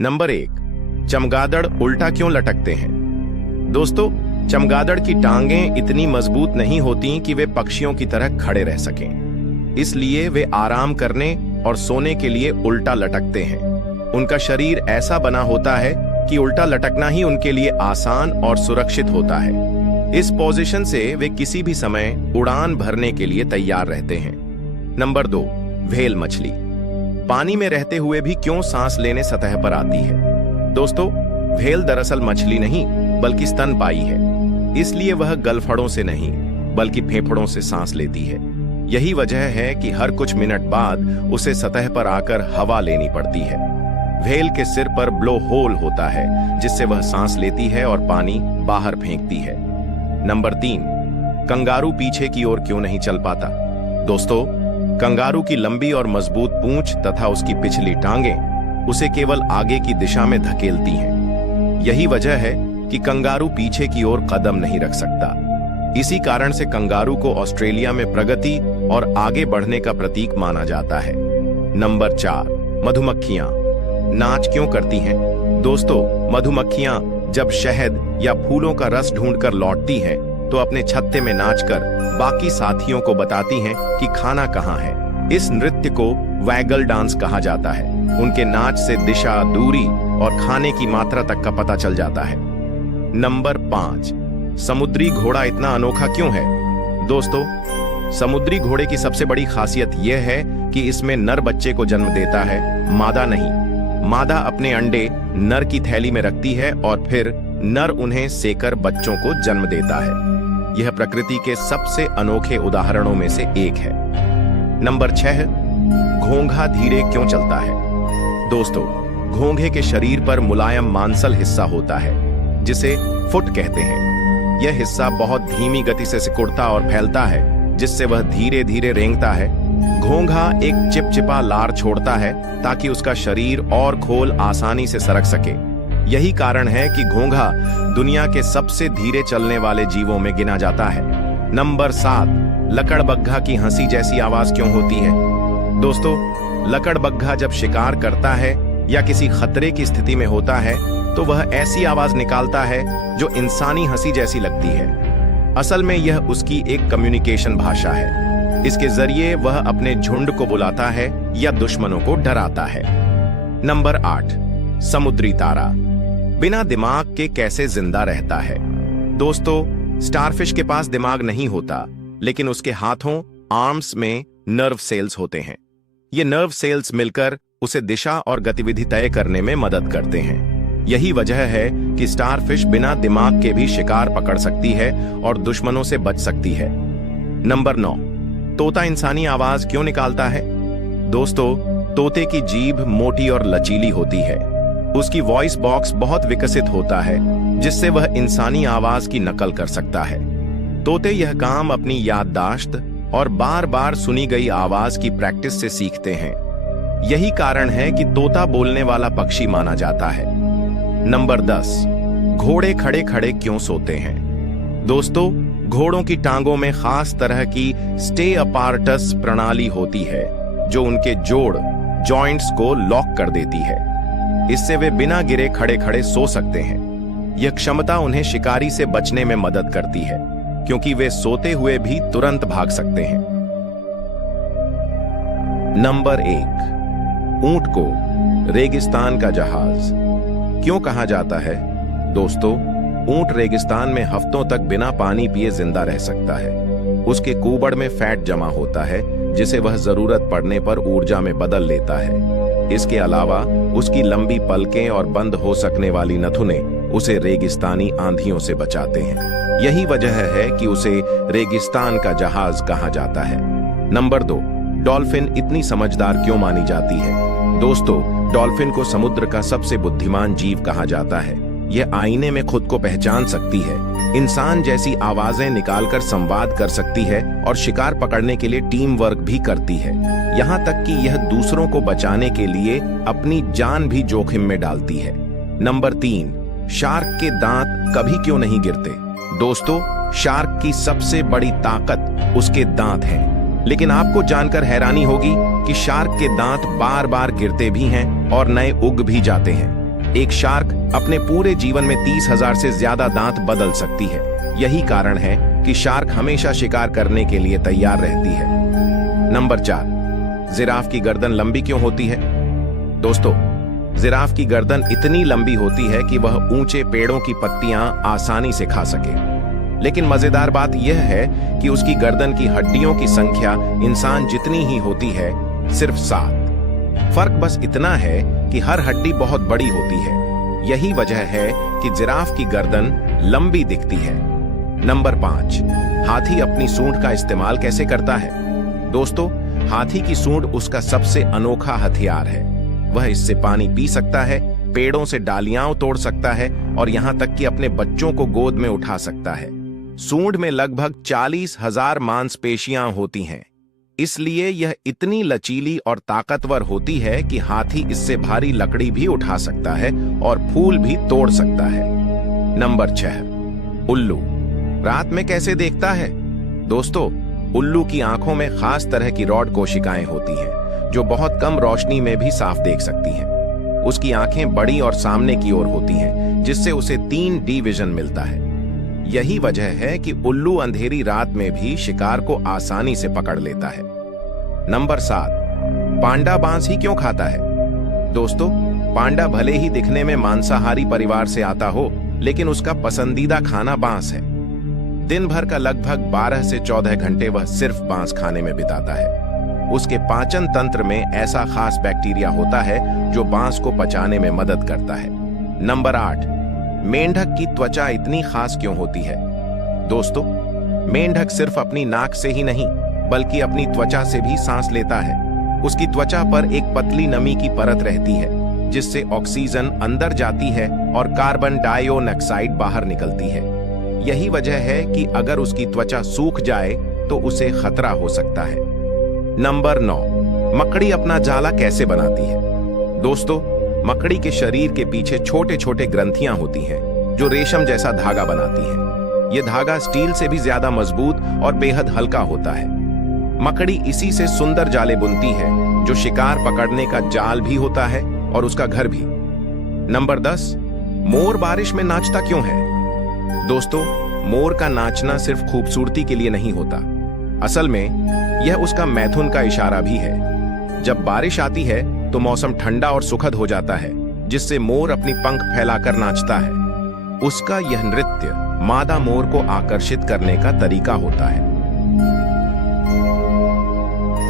Number 1, चमगादड़ उल्टा क्यों लटकते हैं? दोस्तों, चमगादड़ की टांगें इतनी मजबूत नहीं होती कि वे पक्षियों की तरह खड़े रह सकें। इसलिए वे आराम करने और सोने के लिए उल्टा लटकते हैं। उनका शरीर ऐसा बना होता है कि उल्टा लटकना ही उनके लिए आसान और सुरक्षित होता है। इस पोजीशन से वे किसी भी समय उड़ान भरने के लिए तैयार रहते हैं। नंबर 2, व्हेल मछली पानी में रहते हुए भी क्यों सांस लेने सतह पर आती है? दोस्तों, व्हेल दरअसल मछली नहीं बल्कि स्तनपायी है। इसलिए वह गलफड़ों से नहीं बल्कि फेफड़ों से सांस लेती है। यही वजह है कि हर कुछ मिनट बाद उसे सतह पर आकर हवा लेनी पड़ती है। व्हेल के सिर पर ब्लो होल होता है जिससे वह सांस लेती है और पानी बाहर फेंकती है। नंबर 3, कंगारू पीछे की ओर क्यों नहीं चल पाता? दोस्तों, कंगारू की लंबी और मजबूत पूंछ तथा उसकी पिछली टांगें उसे केवल आगे की दिशा में धकेलती हैं। यही वजह है कि कंगारू पीछे की ओर कदम नहीं रख सकता। इसी कारण से कंगारू को ऑस्ट्रेलिया में प्रगति और आगे बढ़ने का प्रतीक माना जाता है। नंबर 4, मधुमक्खियां नाच क्यों करती हैं? दोस्तों, मधुमक्खियां जब शहद या फूलों का रस ढूंढकर लौटती हैं तो अपने छत्ते में नाचकर बाकी साथियों को बताती हैं कि खाना कहाँ है। इस नृत्य को वैगल डांस कहा जाता है। उनके नाच से दिशा, दूरी और खाने की मात्रा तक का पता चल जाता है। नंबर 5, समुद्री घोड़ा इतना अनोखा क्यों है? दोस्तों, समुद्री घोड़े की सबसे बड़ी खासियत यह है कि इसमें नर बच्चे को जन्म देता है, मादा नहीं। मादा अपने अंडे नर की थैली में रखती है और फिर नर उन्हें सेकर बच्चों को जन्म देता है। यह प्रकृति के सबसे अनोखे उदाहरणों में से एक है। नंबर 6, घोंघा धीरे क्यों चलता है? दोस्तों, घोंघे के शरीर पर मुलायम मांसल हिस्सा होता है जिसे फुट कहते हैं। यह हिस्सा बहुत धीमी गति से सिकुड़ता और फैलता है जिससे वह धीरे धीरे रेंगता है। घोंघा एक चिपचिपा लार छोड़ता है ताकि उसका शरीर और खोल आसानी से सरक सके। यही कारण है कि घोंघा दुनिया के सबसे धीरे चलने वाले जीवों में गिना जाता है। नंबर 7, लकड़बग्घा की हंसी जैसी आवाज क्यों होती है? दोस्तों, लकड़बग्घा जब शिकार करता है या किसी खतरे की स्थिति में होता है तो वह ऐसी आवाज निकालता है जो इंसानी हंसी जैसी लगती है। असल में यह उसकी एक कम्युनिकेशन भाषा है। इसके जरिए वह अपने झुंड को बुलाता है या दुश्मनों को डराता है। नंबर 8, समुद्री तारा बिना दिमाग के कैसे जिंदा रहता है? दोस्तों, स्टारफिश के पास दिमाग नहीं होता, लेकिन उसके हाथों, आर्म्स में नर्व सेल्स होते हैं। ये नर्व सेल्स मिलकर उसे दिशा और गतिविधि तय करने में मदद करते हैं। यही वजह है कि स्टारफिश बिना दिमाग के भी शिकार पकड़ सकती है और दुश्मनों से बच सकती है। नंबर 9, तोता इंसानी आवाज क्यों निकालता है? दोस्तों, तोते की जीभ मोटी और लचीली होती है। उसकी वॉइस बॉक्स बहुत विकसित होता है जिससे वह इंसानी आवाज की नकल कर सकता है। तोते यह काम अपनी याददाश्त और बार बार सुनी गई आवाज की प्रैक्टिस से सीखते हैं। यही कारण है कि तोता बोलने वाला पक्षी माना जाता है। नंबर 10, घोड़े खड़े खड़े क्यों सोते हैं? दोस्तों, घोड़ों की टांगों में खास तरह की स्टे अपार्टस प्रणाली होती है जो उनके जोड़ जॉइंट्स को लॉक कर देती है। इससे वे बिना गिरे खड़े खड़े सो सकते हैं। यह क्षमता उन्हें शिकारी से बचने में मदद करती है क्योंकि वे सोते हुए भी तुरंत भाग सकते हैं। नंबर 1, ऊंट को रेगिस्तान का जहाज क्यों कहा जाता है? दोस्तों, ऊंट रेगिस्तान में हफ्तों तक बिना पानी पिए जिंदा रह सकता है। उसके कूबड़ में फैट जमा होता है जिसे वह जरूरत पड़ने पर ऊर्जा में बदल लेता है। इसके अलावा उसकी लंबी पलकें और बंद हो सकने वाली नथुने उसे रेगिस्तानी आंधियों से बचाते हैं। यही वजह है कि उसे रेगिस्तान का जहाज कहा जाता है। नंबर 2, डॉल्फिन इतनी समझदार क्यों मानी जाती है? दोस्तों, डॉल्फिन को समुद्र का सबसे बुद्धिमान जीव कहा जाता है। यह आईने में खुद को पहचान सकती है, इंसान जैसी आवाजें निकालकर संवाद कर सकती है और शिकार पकड़ने के लिए टीम वर्क भी करती है। यहाँ तक कि यह दूसरों को बचाने के लिए अपनी जान भी जोखिम में डालती है। नंबर 3, शार्क के दांत कभी क्यों नहीं गिरते? दोस्तों, शार्क की सबसे बड़ी ताकत उसके दांत हैं। लेकिन आपको जानकर हैरानी होगी कि शार्क के दांत बार बार गिरते भी हैं और नए उग भी जाते हैं। एक शार्क अपने पूरे जीवन में 30,000 से ज्यादा दांत बदल सकती है। यही कारण है कि शार्क हमेशा शिकार करने के लिए तैयार रहती है। नंबर 4, जिराफ की गर्दन लंबी क्यों होती है? दोस्तों, जिराफ की गर्दन इतनी लंबी होती है कि वह ऊंचे पेड़ों की पत्तियां आसानी से खा सके। लेकिन मजेदार बात यह है कि उसकी गर्दन की हड्डियों की संख्या इंसान जितनी ही होती है, सिर्फ 7। फर्क बस इतना है कि हर हड्डी बहुत बड़ी होती है। यही वजह है कि जिराफ की गर्दन लंबी दिखती है। नंबर 5, हाथी अपनी सूंड का इस्तेमाल कैसे करता है? दोस्तों, हाथी की सूंड उसका सबसे अनोखा हथियार है। वह इससे पानी पी सकता है, पेड़ों से डालियां तोड़ सकता है और यहां तक कि अपने बच्चों को गोद में उठा सकता है। सूंड में लगभग 40,000 मांसपेशियां होती हैं। इसलिए यह इतनी लचीली और ताकतवर होती है कि हाथी इससे भारी लकड़ी भी उठा सकता है और फूल भी तोड़ सकता है। नंबर 6, उल्लू रात में कैसे देखता है? दोस्तों, उल्लू की आंखों में खास तरह की रॉड कोशिकाएं होती हैं, जो बहुत कम रोशनी में भी साफ देख सकती हैं। उसकी आंखें बड़ी और सामने की ओर होती हैं, जिससे उसे 3D विजन मिलता है। यही वजह है कि उल्लू अंधेरी रात में भी शिकार को आसानी से पकड़ लेता है। नंबर 7, पांडा बांस ही क्यों खाता है? दोस्तों, पांडा भले ही दिखने में मांसाहारी परिवार से आता हो, लेकिन उसका पसंदीदा खाना बांस है। दिन भर का लगभग 12 से 14 घंटे वह सिर्फ बांस खाने में बिताता है। उसके पाचन तंत्र में ऐसा खास बैक्टीरिया होता है जो बांस को पचाने में मदद करता है। नंबर 8, मेंढक की त्वचा इतनी खास क्यों होती है? दोस्तों, मेंढक सिर्फ अपनी नाक से ही नहीं, बल्कि अपनी त्वचा से भी सांस लेता है। उसकी त्वचा पर एक पतली नमी की परत रहती है, जिससे ऑक्सीजन अंदर जाती है और कार्बन डाइऑक्साइड बाहर निकलती है। यही वजह है कि अगर उसकी त्वचा सूख जाए तो उसे खतरा हो सकता है। नंबर 9, मकड़ी अपना जाला कैसे बनाती है? दोस्तों, मकड़ी के शरीर के पीछे छोटे छोटे ग्रंथियां होती हैं, जो रेशम जैसा धागा बनाती हैं। यह धागा स्टील से भी ज्यादा मजबूत और बेहद हल्का होता है। मकड़ी इसी से सुंदर जाले बुनती है, जो शिकार पकड़ने का जाल भी होता है और उसका घर भी। नंबर 10, मोर बारिश में नाचता क्यों है? दोस्तों, मोर का नाचना सिर्फ खूबसूरती के लिए नहीं होता। असल में यह उसका मैथुन का इशारा भी है। जब बारिश आती है तो मौसम ठंडा और सुखद हो जाता है, जिससे मोर अपनी पंख फैलाकर नाचता है। उसका यह नृत्य मादा मोर को आकर्षित करने का तरीका होता है।